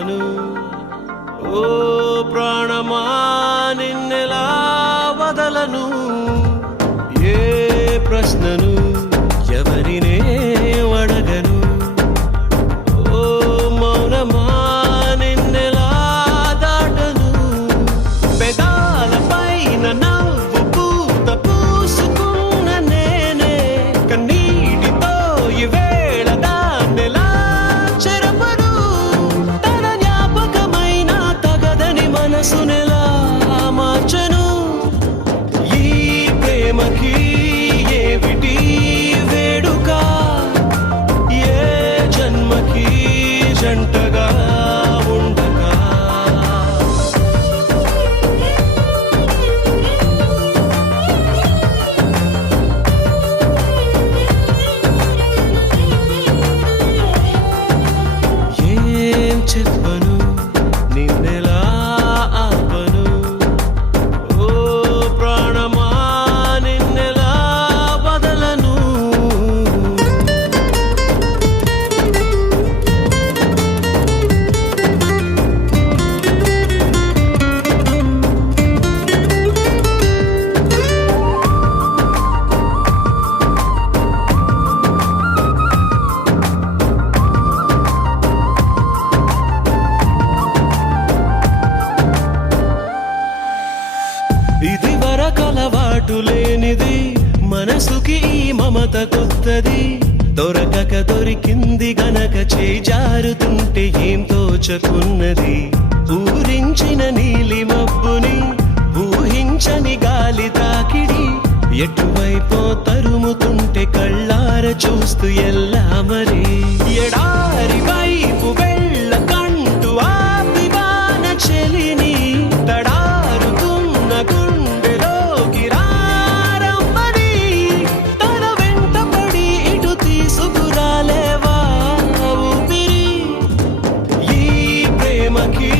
ఆపను ఓ ప్రాణమా నిన్నెలా వదలను ఏ ప్రశ్నను ఎవరినే అడగను ఓ మౌనమా నిన్నెలా దాటను పెదాల పైన నవ్వు పూత పూసుకున్న నేనే కన్నీటితో ఈవేళ దాన్నెలా చెరపను తన జ్ఞాపకమైన తగదని మనసునెలా మార్చను ఈ ప్రేమకి ఏమిటి వేడుక ఏ జన్మకి జంటగా ఉండగా ఏం చెప్పను నిన్నెలా ఆపను ఓ ప్రాణమా నిన్నెలా వదలను ఇది వరకలవాటు లేనిది మనసుకి ఈ మమత కొత్తది దొరకక దొరికింది గనక చేజారుతుంటే ఏం తోచకున్నది ఊరించిన నీలి మబ్బుని ఊహించని గాలి తాకిడి ఎటువైపో తరుముతుంటే కళ్ళార చూస్తూ ఎల్లా మరి ఎడారి వైపు వెళ్ళకంటూ ఆపివాన చెలిని తడారుతున్న గుండెలోకి రారమ్మని తన వెంట పడి ఇటు తీసుకురాలేవా ఊపిరి ఈ ప్రేమకి